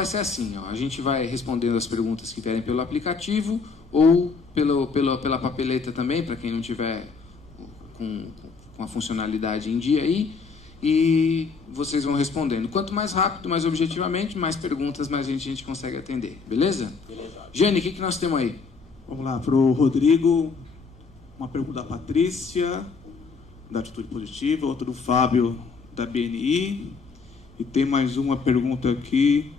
vai ser assim, ó, a gente vai respondendo as perguntas que vierem pelo aplicativo ou pela papeleta também, para quem não tiver com a funcionalidade em dia aí, e vocês vão respondendo. Quanto mais rápido, mais objetivamente, mais perguntas, mais a gente consegue atender. Beleza? Beleza. Jane, o que nós temos aí? Vamos lá, para o Rodrigo, uma pergunta da Patrícia, da Atitude Positiva, outra do Fábio, da BNI, e tem mais uma pergunta aqui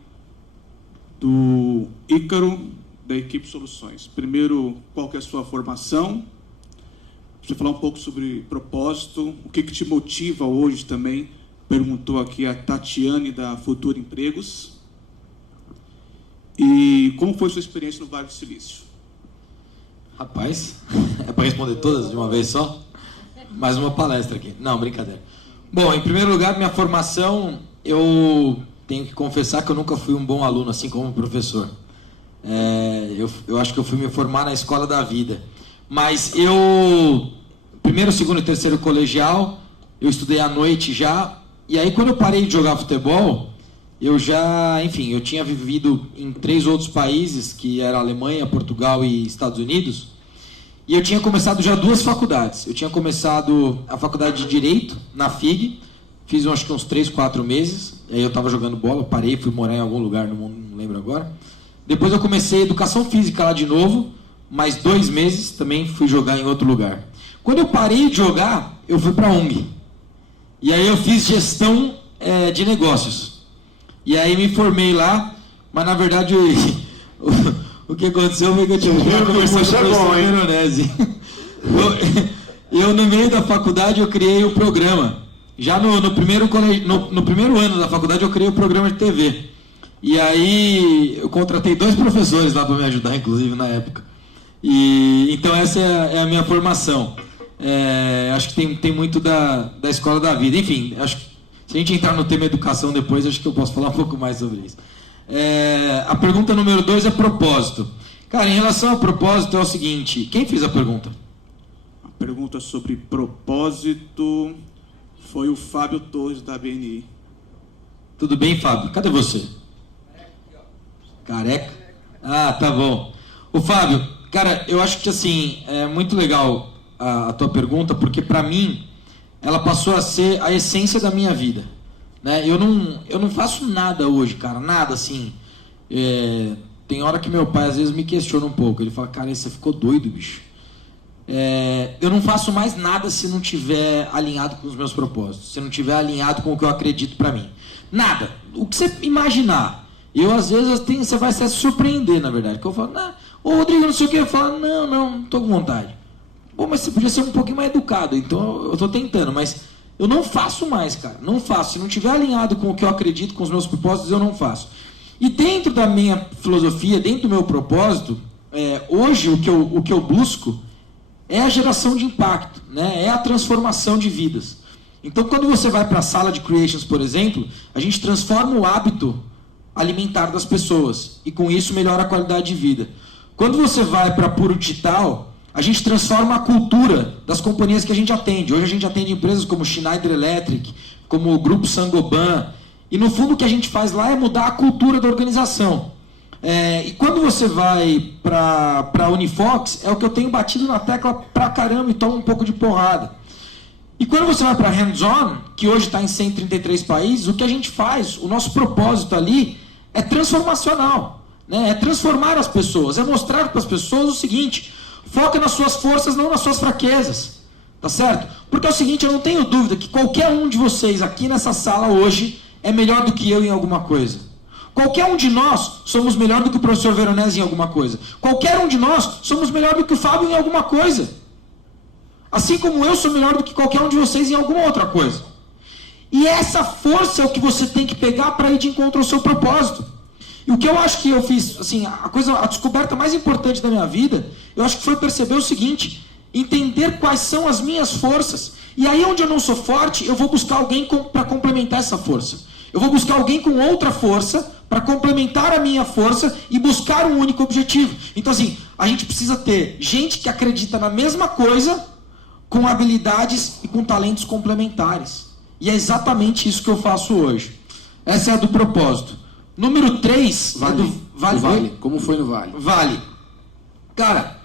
do Ícaro, da Equipe Soluções. Primeiro, qual que é a sua formação? Você falar um pouco sobre propósito, o que te motiva hoje também, perguntou aqui a Tatiane, da Futuro Empregos. E como foi sua experiência no Vale do Silício? Rapaz, é para responder todas de uma vez só? Mais uma palestra aqui. Não, brincadeira. Bom, em primeiro lugar, minha formação, eu tenho que confessar que eu nunca fui um bom aluno, assim como professor. Eu acho que eu fui me formar na escola da vida. Mas primeiro, segundo e terceiro colegial, eu estudei à noite já. E aí, quando eu parei de jogar futebol, eu tinha vivido em 3 outros países, que era Alemanha, Portugal e Estados Unidos. E eu tinha começado já 2 faculdades. Eu tinha começado a faculdade de Direito, na FIG. Fiz acho que uns 3, 4 meses. Aí eu estava jogando bola, parei, fui morar em algum lugar, não lembro agora. Depois eu comecei Educação Física lá de novo. Mais 2 meses, também fui jogar em outro lugar. Quando eu parei de jogar, eu fui para a ONG. E aí eu fiz gestão de negócios. E aí me formei lá, mas na verdade o que aconteceu foi que eu tive uma conversa com o professor Veronese. Eu, no meio da faculdade, eu criei o programa. Já no primeiro ano da faculdade, eu criei o programa de TV. E aí eu contratei 2 professores lá para me ajudar, inclusive, na época. Então essa é a minha formação. Acho que tem muito da escola da vida. Enfim, acho que se a gente entrar no tema educação depois, acho que eu posso falar um pouco mais sobre isso. A pergunta número 2 é propósito. Cara, em relação ao propósito é o seguinte, quem fez a pergunta? A pergunta sobre propósito foi o Fábio Torres, da BNI. Tudo bem, Fábio? Cadê você? Careca? Ah, tá bom. Ô, Fábio, cara, eu acho que assim, é muito legal a tua pergunta, porque para mim, ela passou a ser a essência da minha vida. Né? Eu não faço nada hoje, cara, nada assim. Tem hora que meu pai às vezes me questiona um pouco. Ele fala, cara, você ficou doido, bicho. Eu não faço mais nada se não tiver alinhado com os meus propósitos, se não tiver alinhado com o que eu acredito para mim. Nada. O que você imaginar. Eu, às vezes, você vai se surpreender, na verdade. Que eu falo, ô Rodrigo, não sei o que. Eu falo, não tô com vontade. Pô, mas você podia ser um pouquinho mais educado. Então, eu tô tentando, mas eu não faço mais, cara. Não faço. Se não tiver alinhado com o que eu acredito, com os meus propósitos, eu não faço. E dentro da minha filosofia, dentro do meu propósito, hoje o que eu busco é a geração de impacto, né? É a transformação de vidas. Então, quando você vai para a sala de creations, por exemplo, a gente transforma o hábito alimentar das pessoas e com isso melhora a qualidade de vida. Quando você vai para Puro Digital, a gente transforma a cultura das companhias que a gente atende. Hoje a gente atende empresas como Schneider Electric, como o Grupo Saint-Gobain, e no fundo o que a gente faz lá é mudar a cultura da organização. E quando você vai para a Unifox, é o que eu tenho batido na tecla pra caramba e tomo um pouco de porrada. E quando você vai para a Hands-On, que hoje está em 133 países, o que a gente faz, o nosso propósito ali é transformacional. Né? É transformar as pessoas, é mostrar para as pessoas o seguinte, foca nas suas forças, não nas suas fraquezas. Tá certo? Porque é o seguinte, eu não tenho dúvida que qualquer um de vocês aqui nessa sala hoje é melhor do que eu em alguma coisa. Qualquer um de nós somos melhor do que o professor Veronese em alguma coisa. Qualquer um de nós somos melhor do que o Fábio em alguma coisa. Assim como eu sou melhor do que qualquer um de vocês em alguma outra coisa. E essa força é o que você tem que pegar para ir de encontro ao seu propósito. E o que eu acho que eu fiz, assim, a descoberta mais importante da minha vida, eu acho que foi perceber o seguinte, entender quais são as minhas forças. E aí onde eu não sou forte, eu vou buscar alguém para complementar essa força. Eu vou buscar alguém com outra força para complementar a minha força e buscar um único objetivo. Então, assim, a gente precisa ter gente que acredita na mesma coisa, com habilidades e com talentos complementares. E é exatamente isso que eu faço hoje. Essa é a do propósito. Número 3 Vale. é do Vale. Vale. Como foi no Vale? Vale. Cara,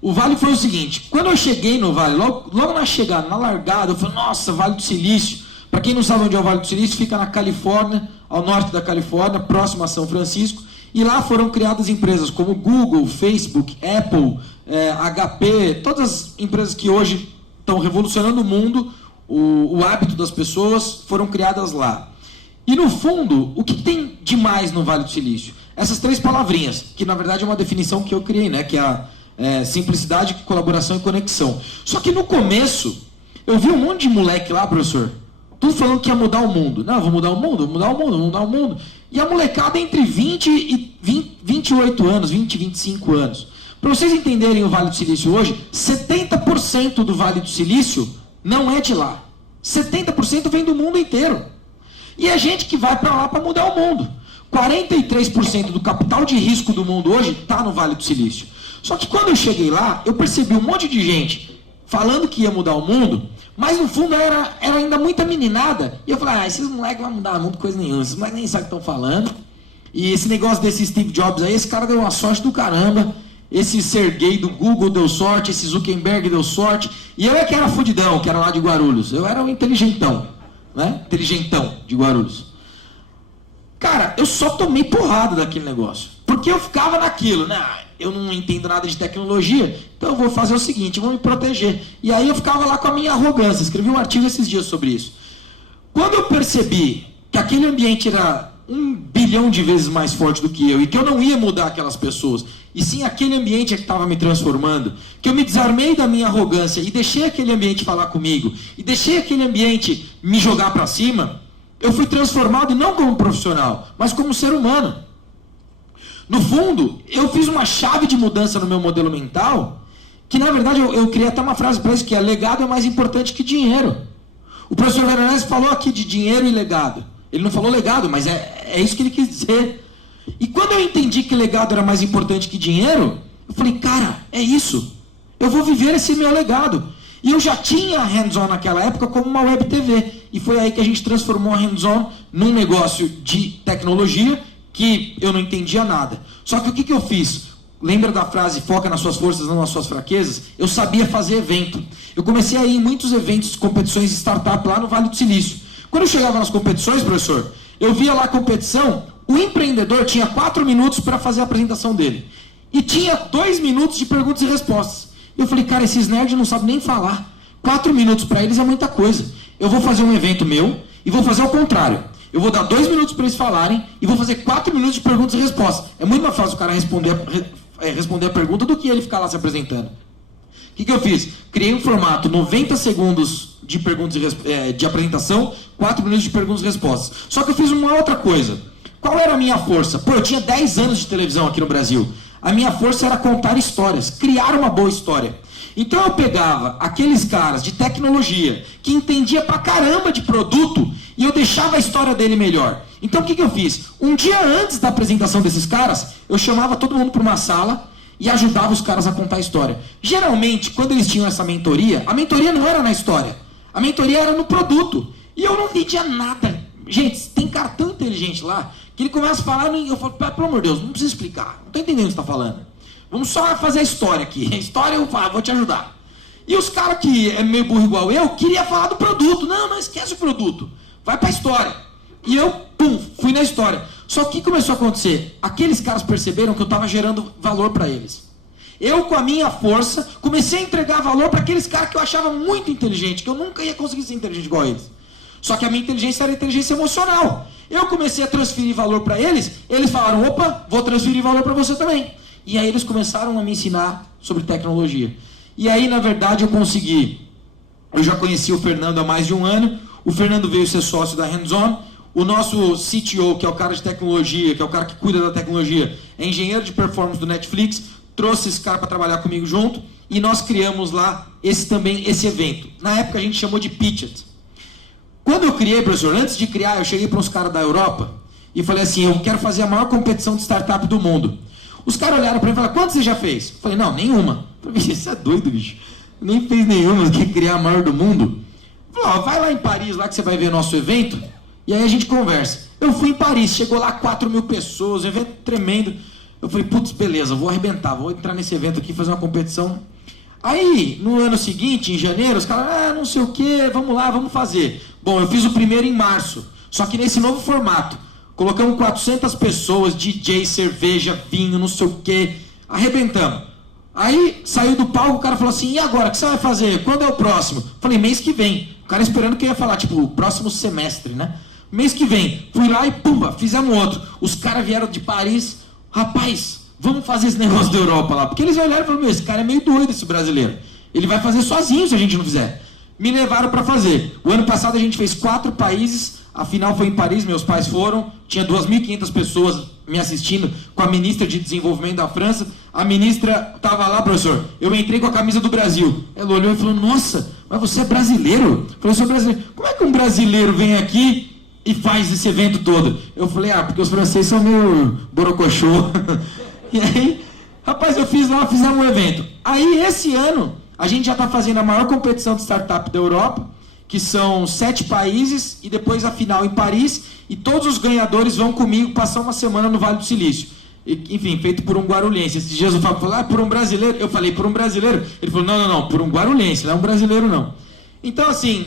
o Vale foi o seguinte, quando eu cheguei no Vale, logo na chegada, na largada, eu falei, nossa, Vale do Silício. Para quem não sabe onde é o Vale do Silício, fica na Califórnia, ao norte da Califórnia, próximo a São Francisco, e lá foram criadas empresas como Google, Facebook, Apple, HP, todas as empresas que hoje estão revolucionando o mundo, o hábito das pessoas, foram criadas lá. E no fundo, o que tem demais no Vale do Silício? Essas 3 palavrinhas, que na verdade é uma definição que eu criei, né? Que é a simplicidade, colaboração e conexão. Só que no começo, eu vi um monte de moleque lá, professor, tudo falando que ia mudar o mundo. Não, vou mudar o mundo, vou mudar o mundo, vou mudar o mundo. E a molecada entre 20 e 28 anos, 20 e 25 anos. Para vocês entenderem o Vale do Silício hoje, 70% do Vale do Silício não é de lá. 70% vem do mundo inteiro. E é gente que vai para lá para mudar o mundo. 43% do capital de risco do mundo hoje está no Vale do Silício. Só que quando eu cheguei lá, eu percebi um monte de gente falando que ia mudar o mundo, mas no fundo era ainda muita meninada. E eu falei, esses moleques vão mudar o mundo coisa nenhuma, esses moleques nem sabem o que estão falando. E esse negócio desse Steve Jobs aí, esse cara deu uma sorte do caramba. Esse Sergey do Google deu sorte, esse Zuckerberg deu sorte. E eu é que era fudidão, que era lá de Guarulhos. Eu era um inteligentão, né? Inteligentão de Guarulhos. Cara, eu só tomei porrada daquele negócio. Porque eu ficava naquilo, né? Eu não entendo nada de tecnologia, então eu vou fazer o seguinte, eu vou me proteger. E aí eu ficava lá com a minha arrogância. Escrevi um artigo esses dias sobre isso. Quando eu percebi que aquele ambiente era 1 bilhão de vezes mais forte do que eu, e que eu não ia mudar aquelas pessoas, e sim aquele ambiente é que estava me transformando, que eu me desarmei da minha arrogância e deixei aquele ambiente falar comigo, e deixei aquele ambiente me jogar para cima, eu fui transformado não como profissional, mas como ser humano. No fundo, eu fiz uma chave de mudança no meu modelo mental, que na verdade eu criei até uma frase para isso, que é: legado é mais importante que dinheiro. O professor Veronese falou aqui de dinheiro e legado. Ele não falou legado, mas é isso que ele quis dizer. E quando eu entendi que legado era mais importante que dinheiro, eu falei, cara, é isso. Eu vou viver esse meu legado. E eu já tinha a Hands-On naquela época como uma web TV. E foi aí que a gente transformou a Hands-On num negócio de tecnologia que eu não entendia nada. Só que o que eu fiz? Lembra da frase, foca nas suas forças, não nas suas fraquezas? Eu sabia fazer evento. Eu comecei a ir em muitos eventos, competições de startup lá no Vale do Silício. Quando eu chegava nas competições, professor, eu via lá a competição, o empreendedor tinha 4 minutos para fazer a apresentação dele. E tinha 2 minutos de perguntas e respostas. E eu falei, cara, esses nerds não sabem nem falar. 4 minutos para eles é muita coisa. Eu vou fazer um evento meu e vou fazer o contrário. Eu vou dar 2 minutos para eles falarem e vou fazer 4 minutos de perguntas e respostas. É muito mais fácil o cara responder a pergunta do que ele ficar lá se apresentando. O que eu fiz? Criei um formato 90 segundos de perguntas de apresentação, 4 minutos de perguntas e respostas. Só que eu fiz uma outra coisa. Qual era a minha força? Pô, eu tinha 10 anos de televisão aqui no Brasil. A minha força era contar histórias, criar uma boa história. Então eu pegava aqueles caras de tecnologia que entendia pra caramba de produto e eu deixava a história dele melhor. Então o que eu fiz? Um dia antes da apresentação desses caras, eu chamava todo mundo para uma sala e ajudava os caras a contar a história. Geralmente, quando eles tinham essa mentoria, a mentoria não era na história, a mentoria era no produto. E eu não entendia nada. Gente, tem cara tão inteligente lá que ele começa a falar e eu falo, pelo amor de Deus, não precisa explicar, não estou entendendo o que você está falando. Vamos só fazer a história aqui. A história eu vou te ajudar. E os caras que é meio burro igual eu, queria falar do produto. Não esquece o produto. Vai para a história. E eu, fui na história. Só que o que começou a acontecer? Aqueles caras perceberam que eu estava gerando valor para eles. Eu, com a minha força, comecei a entregar valor para aqueles caras que eu achava muito inteligente, que eu nunca ia conseguir ser inteligente igual a eles. Só que a minha inteligência era inteligência emocional. Eu comecei a transferir valor para eles, eles falaram, opa, vou transferir valor para você também. E aí eles começaram a me ensinar sobre tecnologia. E aí, na verdade, eu já conheci o Fernando há mais de 1 ano, o Fernando veio ser sócio da Hands-On, o nosso CTO, que é o cara de tecnologia, que é o cara que cuida da tecnologia, é engenheiro de performance do Netflix, trouxe esse cara para trabalhar comigo junto, e nós criamos lá esse evento. Na época a gente chamou de Pitch. Quando eu criei, professor, antes de criar, eu cheguei para uns caras da Europa e falei assim, eu quero fazer a maior competição de startup do mundo. Os caras olharam para mim e falaram, quantas você já fez? Eu falei, não, nenhuma. Eu falei, você é doido, bicho. Nem fez nenhuma, quer criar a maior do mundo. Eu falei, vai lá em Paris, lá que você vai ver nosso evento, E aí a gente conversa. Eu fui em Paris, chegou lá 4.000 pessoas, um evento tremendo. Eu falei, putz, beleza, vou arrebentar, vou entrar nesse evento aqui, fazer uma competição. Aí, no ano seguinte, em janeiro, os caras, não sei o que, vamos lá, vamos fazer. Bom, eu fiz o primeiro em março, só que nesse novo formato. Colocamos 400 pessoas, DJ, cerveja, vinho, não sei o que, arrebentamos. Aí, saiu do palco, o cara falou assim, e agora, o que você vai fazer? Quando é o próximo? Falei, mês que vem. O cara esperando que eu ia falar, tipo, o próximo semestre, né? Mês que vem. Fui lá e, pumba, fizemos outro. Os caras vieram de Paris, rapaz, vamos fazer esse negócio da Europa lá. Porque eles olharam e falaram, esse cara é meio doido, esse brasileiro. Ele vai fazer sozinho se a gente não fizer. Me levaram para fazer. O ano passado a gente fez 4 países, a final foi em Paris, meus pais foram, tinha 2.500 pessoas me assistindo, com a ministra de desenvolvimento da França. A ministra estava lá, professor, eu entrei com a camisa do Brasil. Ela olhou e falou, nossa, mas você é brasileiro? Eu falei, eu sou brasileiro. Como é que um brasileiro vem aqui e faz esse evento todo? Eu falei, porque os franceses são meio borocochô. E aí, rapaz, eu fiz lá, fizemos um evento. Aí, esse ano, a gente já está fazendo a maior competição de startup da Europa, que são 7 países, e depois a final em Paris, e todos os ganhadores vão comigo passar uma semana no Vale do Silício. Enfim, feito por um guarulhense. Esses dias o Fábio falou, por um brasileiro. Eu falei, por um brasileiro? Ele falou, não, por um guarulhense, não é um brasileiro não. Então, assim,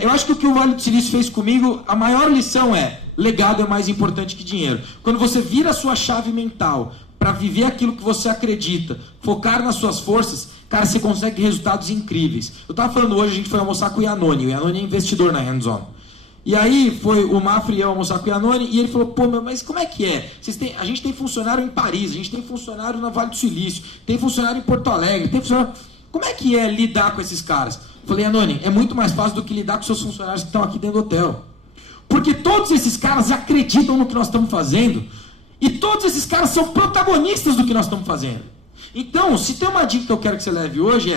eu acho que o Vale do Silício fez comigo, a maior lição é, legado é mais importante que dinheiro. Quando você vira a sua chave mental para viver aquilo que você acredita, focar nas suas forças, cara, você consegue resultados incríveis. Eu estava falando hoje, a gente foi almoçar com o Iannone. O Iannone é investidor na Hands-On. E aí foi o Mafra e eu almoçar com o Iannone, e ele falou, mas como é que é? A gente tem funcionário em Paris, a gente tem funcionário na Vale do Silício, tem funcionário em Porto Alegre, tem funcionário... Como é que é lidar com esses caras? Eu falei, Iannone, é muito mais fácil do que lidar com seus funcionários que estão aqui dentro do hotel. Porque todos esses caras acreditam no que nós estamos fazendo, e todos esses caras são protagonistas do que nós estamos fazendo. Então, se tem uma dica que eu quero que você leve hoje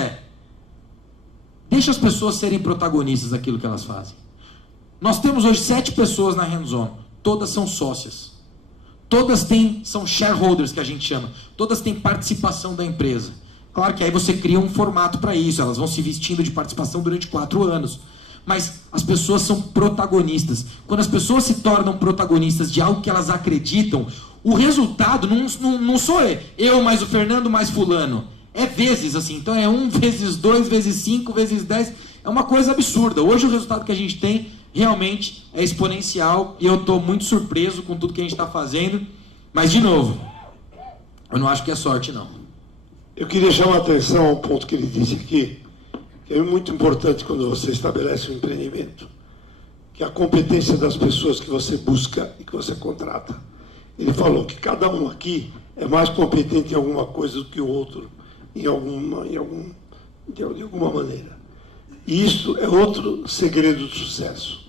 deixa as pessoas serem protagonistas daquilo que elas fazem. Nós temos hoje 7 pessoas na Hands-On, todas são sócias. Todas são shareholders, que a gente chama. Todas têm participação da empresa. Claro que aí você cria um formato para isso, elas vão se vestindo de participação durante 4 anos. Mas as pessoas são protagonistas. Quando as pessoas se tornam protagonistas de algo que elas acreditam, o resultado não sou eu mais o Fernando mais fulano. É vezes, assim. Então é 1 vezes 2 vezes 5 vezes 10. É uma coisa absurda. Hoje o resultado que a gente tem realmente é exponencial. E eu estou muito surpreso com tudo que a gente está fazendo. Mas, de novo, eu não acho que é sorte, não. Eu queria chamar a atenção ao ponto que ele disse aqui, que é muito importante quando você estabelece um empreendimento, que é a competência das pessoas que você busca e que você contrata. Ele falou que cada um aqui é mais competente em alguma coisa do que o outro, de alguma maneira. E isso é outro segredo do sucesso.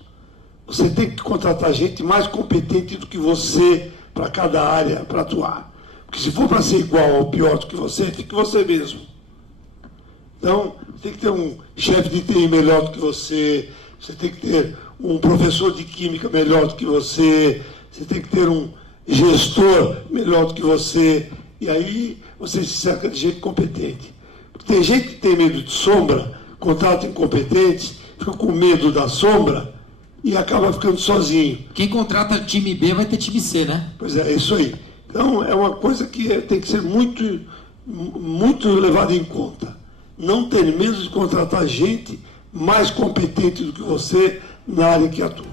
Você tem que contratar gente mais competente do que você para cada área, para atuar. Porque se for para ser igual ou pior do que você, fique você mesmo. Então, tem que ter um chefe de TI melhor do que você tem que ter um professor de química melhor do que você tem que ter um gestor melhor do que você, e aí você se cerca de gente competente. Porque tem gente que tem medo de sombra, contrata incompetentes, fica com medo da sombra e acaba ficando sozinho. Quem contrata time B vai ter time C, né? Pois é isso aí. Então, é uma coisa que tem que ser muito, muito levada em conta. Não ter medo de contratar gente mais competente do que você na área que atua.